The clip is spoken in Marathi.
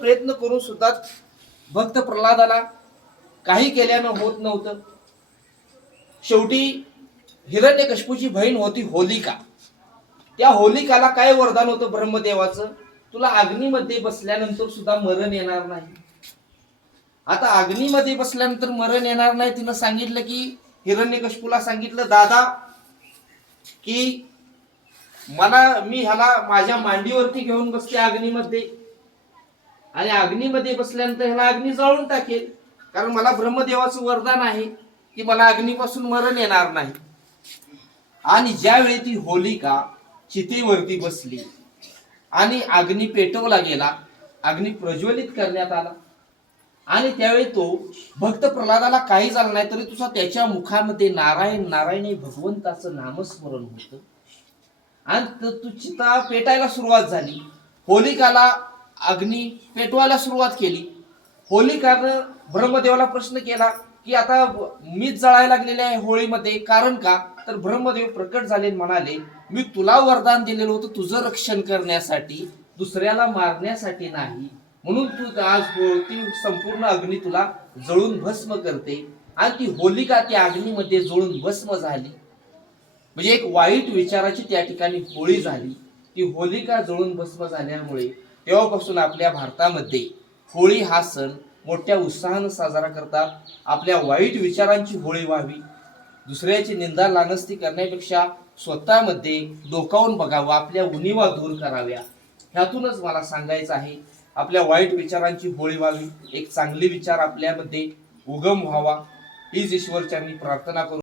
प्रयत्न करून सुद्धा भक्त प्रल्हादाला काही केल्यानं होत नव्हतं. शेवटी हिरण्यकशिपूची बहीण होती होलिका. त्या होलिकाला काय वरदान होतं ब्रह्मदेवाचं, तुला अग्नीमध्ये बसल्यानंतर सुद्धा मरण येणार नाही. आता अग्नीमध्ये बसल्यानंतर मरण येणार नाही तिनं सांगितलं की, हिरण्यकशिपूला सांगितलं, दादा की मी ह्याला माझ्या मांडीवरती घेऊन बसते अग्नीमध्ये, आणि अग्नीमध्ये बसल्यानंतर ह्याला अग्नी जाळून टाकेल, कारण मला ब्रह्मदेवाचं वरदान आहे की मला अग्नीपासून मरण येणार नाही. आणि ज्यावेळी ती होलिका चितेवरती बसली आणि अग्नी पेटवला गेला, अग्नी प्रज्वलित करण्यात आला, आणि त्यावेळी तो भक्त प्रल्हादाला काही झालं नाही तरी तुझा त्याच्या मुखामध्ये नारायण नारायण हे भगवंताचं नामस्मरण होतं. आणि तू चिता पेटायला सुरुवात झाली. होलिकाला अग्नी पेटवायला सुरुवात केली. होलिकानं ब्रह्मदेवाला प्रश्न केला की आता मीच जळायला लागलेले आहे होळीमध्ये, कारण का? तर ब्रह्मदेव प्रकट झाले, म्हणाले, मी तुला वरदान दिलेलं होतं तुझं रक्षण करण्यासाठी, दुसऱ्याला मारण्यासाठी नाही. म्हणून तू आज ती संपूर्ण अग्नी तुला जळून भस्म करते. आणि ती होलिका त्या अग्नीमध्ये जळून भस्म झाली. म्हणजे एक वाईट विचाराची त्या ठिकाणी होळी झाली. ती होलिका जळून भस्म झाल्यामुळे तेव्हापासून आपल्या भारतामध्ये होळी हा सण मोठ्या उत्साहानं साजरा करतात. आपल्या वाईट विचारांची होळी व्हावी, दुसऱ्याची निंदा लानस्ती करण्यापेक्षा स्वतःमध्ये डोकावून बघावं, आपल्या उणिवा दूर कराव्या. ह्यातूनच मला सांगायचं आहे, आपल्या वाईट विचारांची होळी व्हावी, एक चांगली विचार आपल्यामध्ये उगम व्हावा, हीच ईश्वरचरणी प्रार्थना करू.